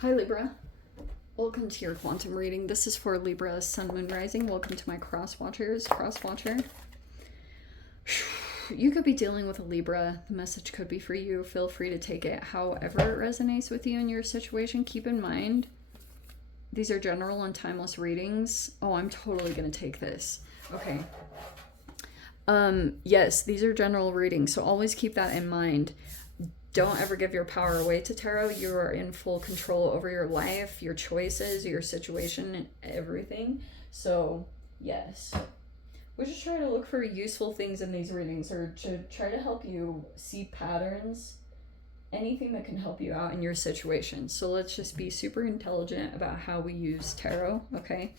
Hi Libra, welcome to your quantum reading. This is for Libra Sun Moon Rising. Welcome to my cross watcher. You could be dealing with a Libra. The message could be for you. Feel free to take it however it resonates with you in your situation. Keep in mind, these are general and timeless readings. Oh, I'm totally gonna take this. Okay. Yes, these are general readings, so always keep that in mind. Don't ever give your power away to tarot. You are in full control over your life, your choices, your situation, and everything. So, yes. We just try to look for useful things in these readings, or to try to help you see patterns, anything that can help you out in your situation. So let's just be super intelligent about how we use tarot, okay?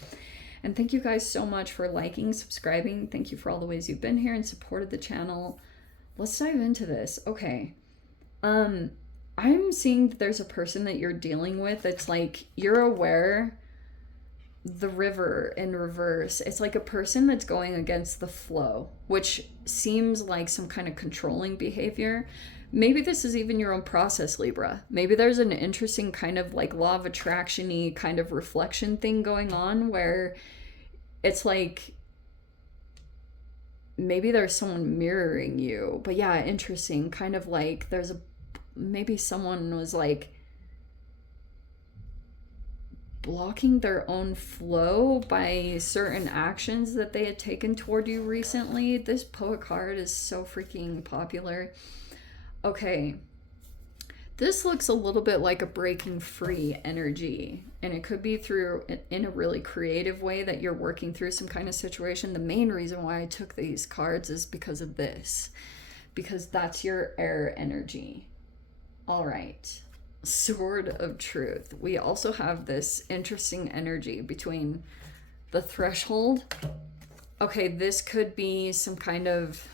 And thank you guys so much for liking, subscribing. Thank you for all the ways you've been here and supported the channel. Let's dive into this. Okay. I'm seeing that there's a person that you're dealing with that's like, you're aware the river in reverse. It's like a person that's going against the flow, which seems like some kind of controlling behavior. Maybe this is even your own process, Libra. Maybe there's an interesting kind of like law of attraction-y kind of reflection thing going on where it's like maybe there's someone mirroring you. But yeah, interesting. Kind of like there's maybe someone was like blocking their own flow by certain actions that they had taken toward you recently. This poet card is so freaking popular. Okay, this looks a little bit like a breaking free energy, and it could be through in a really creative way that you're working through some kind of situation. The main reason why I took these cards is because of this, because that's your air energy. All right, Sword of Truth. We also have this interesting energy between the threshold. Okay, this could be some kind of,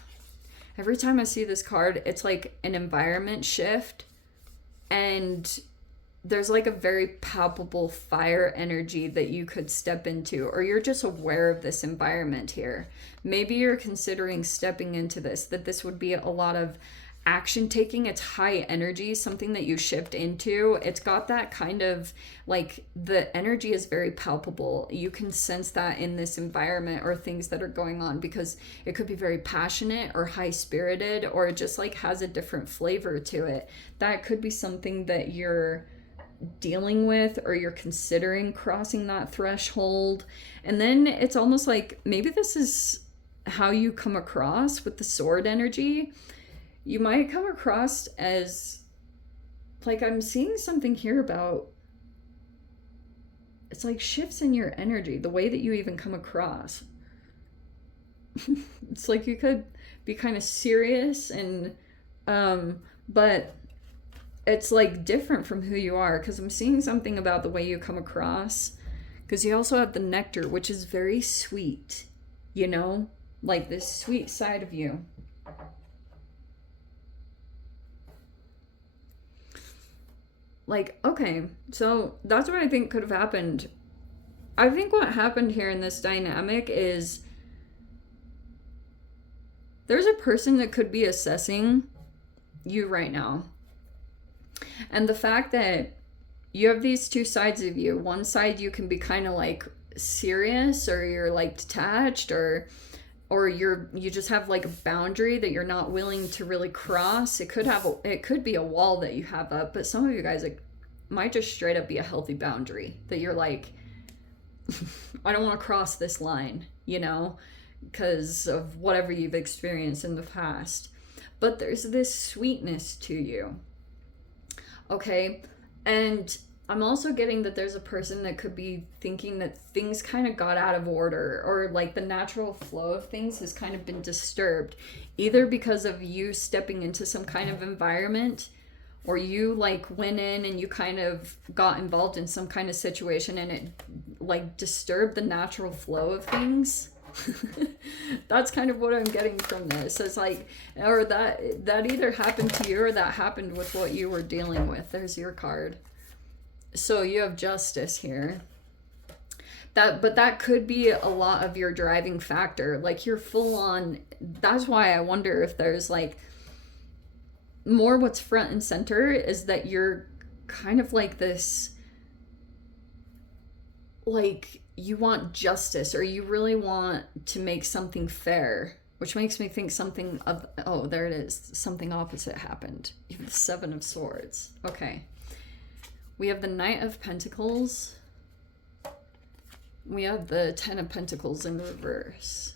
every time I see this card, it's like an environment shift, and there's like a very palpable fire energy that you could step into, or you're just aware of this environment here. Maybe you're considering stepping into this, that this would be a lot of action taking. It's high energy, something that you shift into. It's got that kind of like, the energy is very palpable. You can sense that in this environment or things that are going on, because it could be very passionate or high spirited, or it just like has a different flavor to it. That could be something that you're dealing with, or you're considering crossing that threshold. And then it's almost like maybe this is how you come across with the sword energy. You might come across as, like, I'm seeing something here about, it's like shifts in your energy, the way that you even come across. It's like you could be kind of serious and, but it's like different from who you are, because I'm seeing something about the way you come across, because you also have the nectar, which is very sweet, you know, like this sweet side of you. Like, okay, so that's what I think could have happened. I think what happened here in this dynamic is there's a person that could be assessing you right now. And the fact that you have these two sides of you, one side you can be kind of like serious, or you're like detached, or you just have like a boundary that you're not willing to really cross. It could be a wall that you have up, but some of you guys, it might just straight up be a healthy boundary that you're like, I don't want to cross this line, you know, because of whatever you've experienced in the past. But there's this sweetness to you. Okay, and I'm also getting that there's a person that could be thinking that things kind of got out of order, or like the natural flow of things has kind of been disturbed, either because of you stepping into some kind of environment, or you like went in and you kind of got involved in some kind of situation and it like disturbed the natural flow of things. That's kind of what I'm getting from this. It's like, or that either happened to you, or that happened with what you were dealing with. There's your card. So you have Justice here. But that could be a lot of your driving factor. Like, you're full on. That's why I wonder if there's like more, what's front and center is that you're kind of like this like you want justice, or you really want to make something fair, which makes me think something of, oh, there it is, something opposite happened. You have the Seven of Swords. Okay. We have the Knight of Pentacles. We have the Ten of Pentacles in reverse.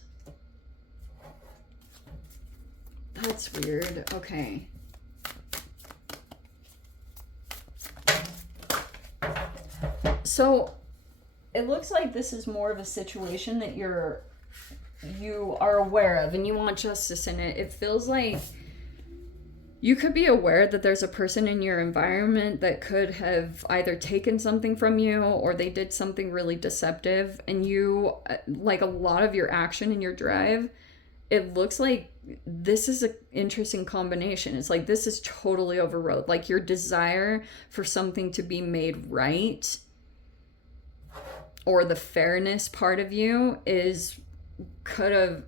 That's weird. Okay. So it looks like this is more of a situation that you are aware of and you want justice in it. It feels like you could be aware that there's a person in your environment that could have either taken something from you or they did something really deceptive, and you, like, a lot of your action and your drive, it looks like this is an interesting combination. It's like this is totally overrode. Like your desire for something to be made right, or the fairness part of you could have,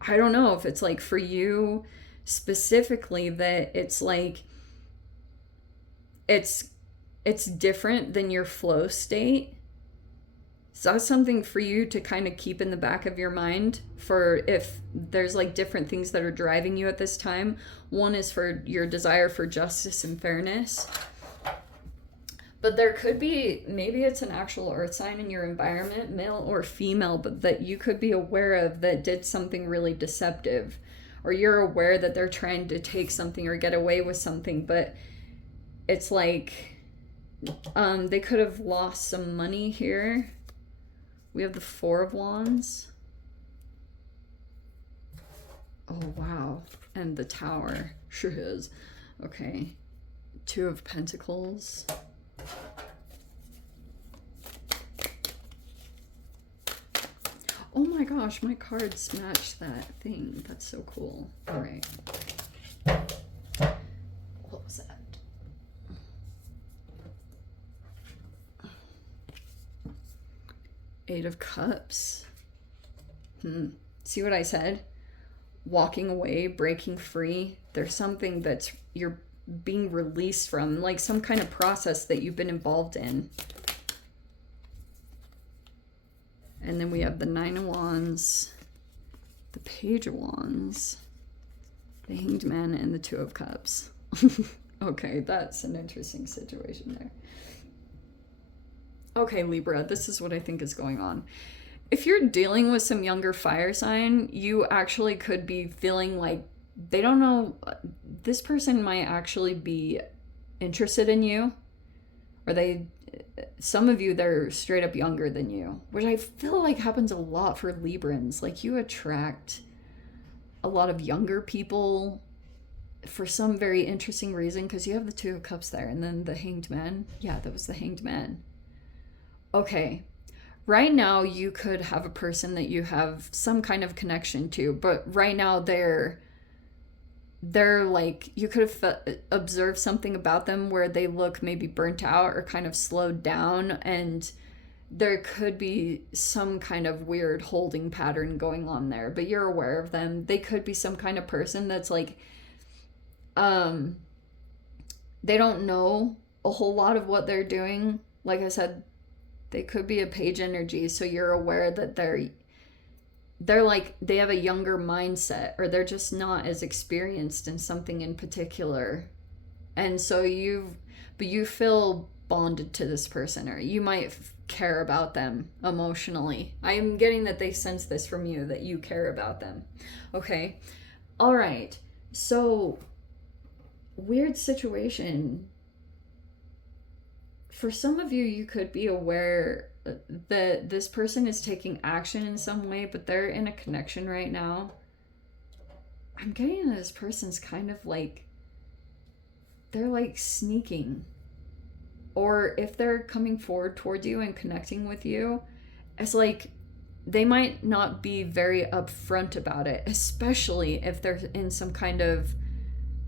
I don't know if it's like for you specifically that it's like it's different than your flow state. So that's something for you to kind of keep in the back of your mind for if there's like different things that are driving you at this time. One is for your desire for justice and fairness. But there could be, maybe it's an actual earth sign in your environment, male or female, but that you could be aware of that did something really deceptive. Or you're aware that they're trying to take something or get away with something, but it's like they could have lost some money here. We have the Four of Wands. Oh, wow. And the Tower. Sure is. Okay. Two of Pentacles. Oh my gosh, my cards match that thing. That's so cool. All right. What was that? Eight of Cups. See what I said? Walking away, breaking free. There's something that's you're being released from, like some kind of process that you've been involved in. And then we have the Nine of Wands, the Page of Wands, the Hanged Man, and the Two of Cups. Okay, that's an interesting situation there. Okay, Libra, this is what I think is going on. If you're dealing with some younger fire sign, you actually could be feeling like they don't know, this person might actually be interested in you, or some of you, they're straight up younger than you, which I feel like happens a lot for Librans. Like you attract a lot of younger people for some very interesting reason, because you have the Two of Cups there, and then the Hanged Man. Yeah, that was the Hanged Man. Okay, right now you could have a person that you have some kind of connection to, but right now they're like, you could have observed something about them where they look maybe burnt out or kind of slowed down, and there could be some kind of weird holding pattern going on there, but you're aware of them. They could be some kind of person that's like, they don't know a whole lot of what they're doing. Like I said, they could be a Page energy, so you're aware that they're like, they have a younger mindset, or they're just not as experienced in something in particular. And so you feel bonded to this person, or you might care about them emotionally. I'm getting that they sense this from you, that you care about them. Okay. All right. So weird situation. For some of you, you could be aware that this person is taking action in some way, but they're in a connection right now. I'm getting that this person's kind of like, they're like sneaking. Or if they're coming forward towards you and connecting with you, it's like they might not be very upfront about it, especially if they're in some kind of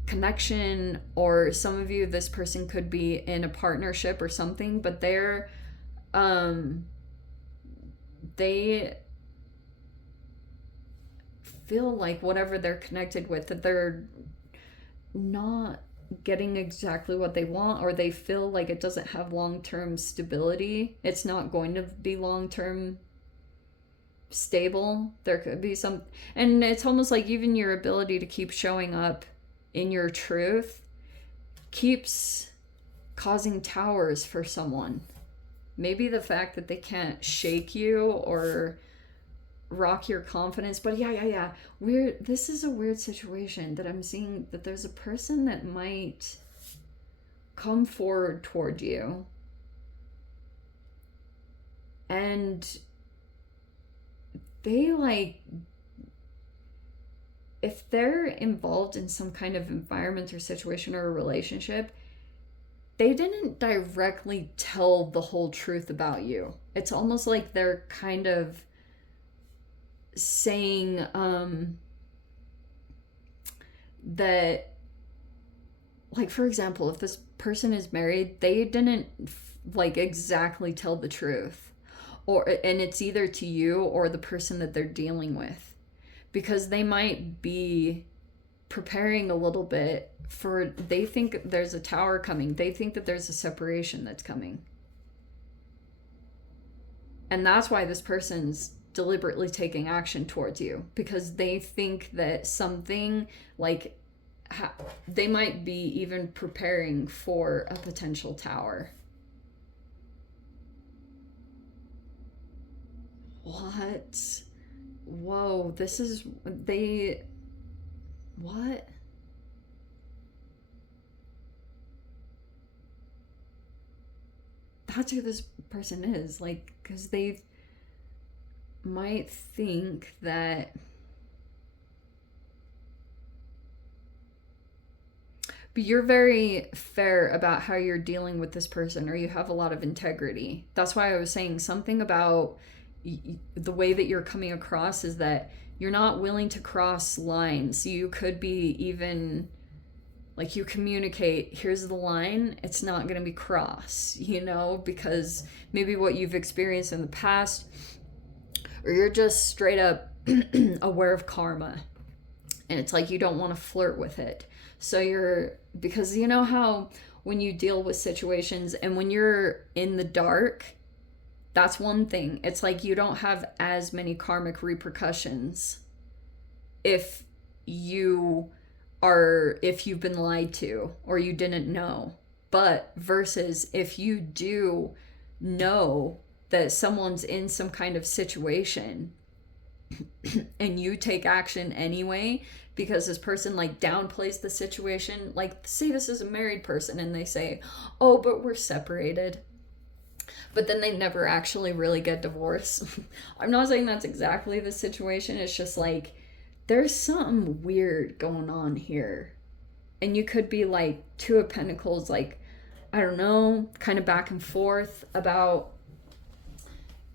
connection, or some of you, this person could be in a partnership or something, but they feel like whatever they're connected with, that they're not getting exactly what they want, or they feel like it doesn't have long-term stability. It's not going to be long-term stable. There could be some, and it's almost like even your ability to keep showing up in your truth keeps causing towers for someone. Maybe the fact that they can't shake you or rock your confidence. But yeah, weird. This is a weird situation that I'm seeing, that there's a person that might come forward toward you, and they like, if they're involved in some kind of environment or situation or a relationship, they didn't directly tell the whole truth about you. It's almost like they're kind of saying that, like, for example, if this person is married, they didn't like exactly tell the truth, and it's either to you or the person that they're dealing with, because they might be preparing a little bit for, they think there's a tower coming, they think that there's a separation that's coming, and that's why this person's deliberately taking action towards you, because they think that something like they might be even preparing for a potential tower. What? Whoa, this is, they, what? That's who this person is, like, because they might think that, but you're very fair about how you're dealing with this person, or you have a lot of integrity. That's why I was saying something about the way that you're coming across is that you're not willing to cross lines. You could be even like, you communicate, here's the line, it's not going to be cross, you know, because maybe what you've experienced in the past, or you're just straight up aware of karma, and it's like you don't want to flirt with it. So you're, because you know how when you deal with situations and when you're in the dark, that's one thing. It's like you don't have as many karmic repercussions if you've been lied to or you didn't know. But versus if you do know that someone's in some kind of situation and you take action anyway, because this person like downplays the situation, like say this is a married person and they say, oh, but we're separated, but then they never actually really get divorced. I'm not saying that's exactly the situation, it's just like there's something weird going on here. And you could be like Two of Pentacles, like, I don't know, kind of back and forth about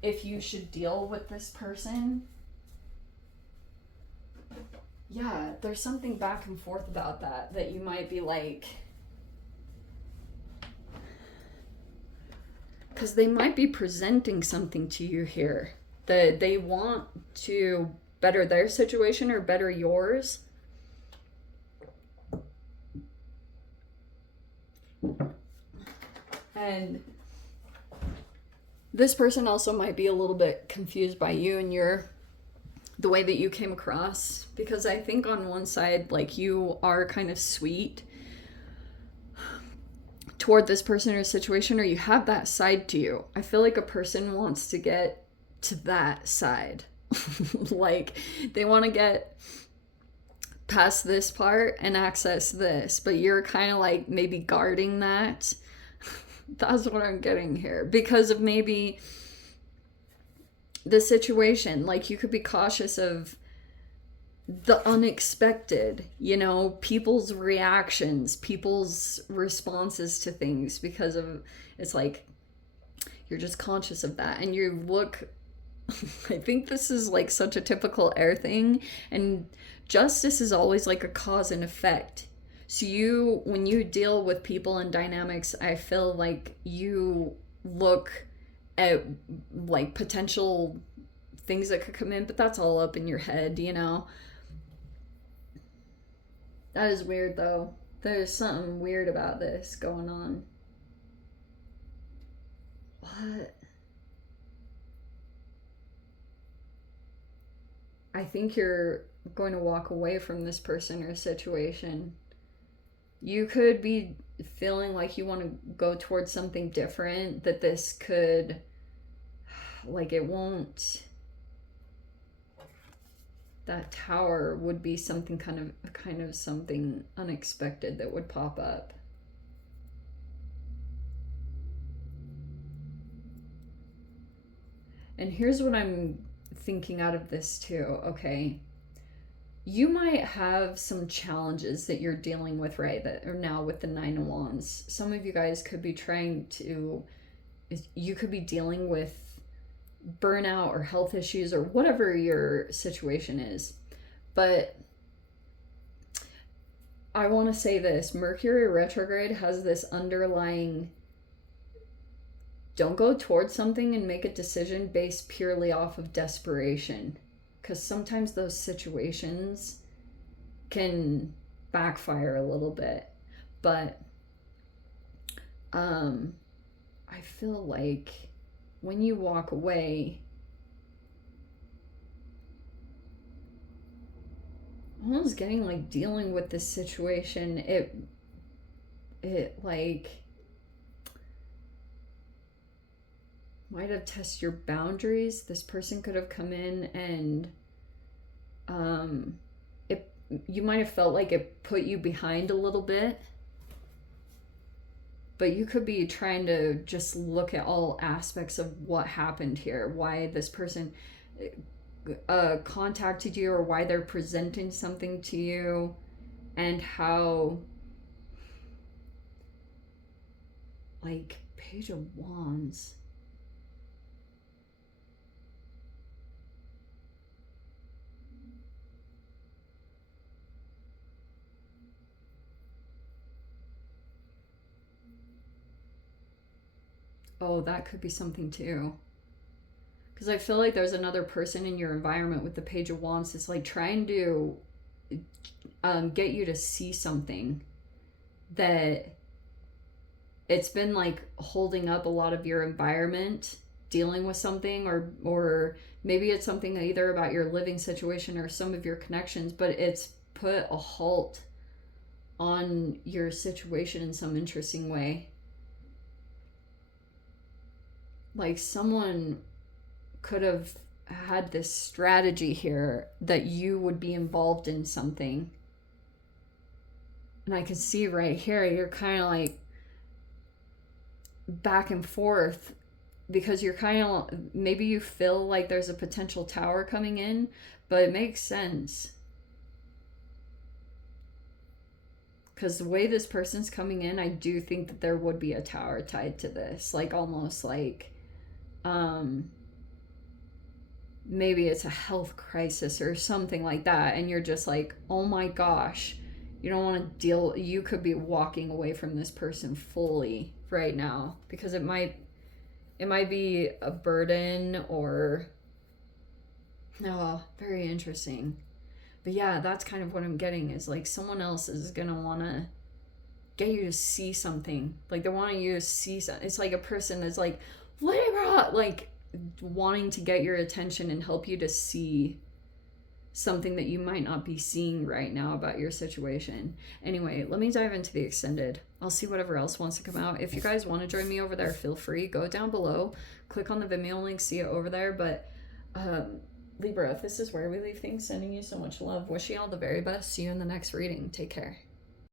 if you should deal with this person. Yeah, there's something back and forth about that you might be like, because they might be presenting something to you here that they want to better their situation or better yours. And this person also might be a little bit confused by you and the way that you came across, because I think on one side, like, you are kind of sweet toward this person or situation, or you have that side to you. I feel like a person wants to get to that side. Like, they want to get past this part and access this, but you're kind of like maybe guarding that. That's what I'm getting here, because of maybe the situation. Like, you could be cautious of the unexpected, you know, people's reactions, people's responses to things, because of, it's like you're just conscious of that. And you look, I think this is like such a typical air thing, and justice is always like a cause and effect. So when you deal with people and dynamics, I feel like you look at like potential things that could come in, but that's all up in your head, you know. That is weird though, There's something weird about this going on. What? I think you're going to walk away from this person or situation. You could be feeling like you want to go towards something different, that this could, like, it won't, that tower would be something kind of something unexpected that would pop up. And here's what I'm thinking out of this too. Okay, you might have some challenges that you're dealing with right that are now with the Nine of Wands. Some of you guys could be you could be dealing with burnout or health issues or whatever your situation is. But I want to say this, Mercury retrograde has this underlying, don't go towards something and make a decision based purely off of desperation, because sometimes those situations can backfire a little bit. But I feel like when you walk away, almost getting like dealing with this situation, it like might have tested your boundaries. This person could have come in and you might have felt like it put you behind a little bit, but you could be trying to just look at all aspects of what happened here, why this person contacted you, or why they're presenting something to you, and how, like, Page of Wands. Oh, that could be something too. Because I feel like there's another person in your environment with the Page of Wands that's like trying to get you to see something that it's been like holding up a lot of your environment, dealing with something, or maybe it's something either about your living situation or some of your connections, but it's put a halt on your situation in some interesting way. Like someone could have had this strategy here that you would be involved in something. And I can see right here, you're kind of like back and forth because you're kind of, maybe you feel like there's a potential tower coming in, but it makes sense. Because the way this person's coming in, I do think that there would be a tower tied to this. Like almost like, maybe it's a health crisis or something like that, and you're just like, oh my gosh, you don't want to deal, you could be walking away from this person fully right now because it might be a burden or, oh, very interesting. But yeah, that's kind of what I'm getting, is like someone else is gonna want to get you to see something. Like they're wanting you to see something. It's like a person that's like, Libra, like wanting to get your attention and help you to see something that you might not be seeing right now about your situation. Anyway, let me dive into the extended. I'll see whatever else wants to come out. If you guys want to join me over there, feel free. Go down below, click on the Vimeo link, see it over there. But Libra, if this is where we leave things, sending you so much love. Wishing you all the very best. See you in the next reading. Take care.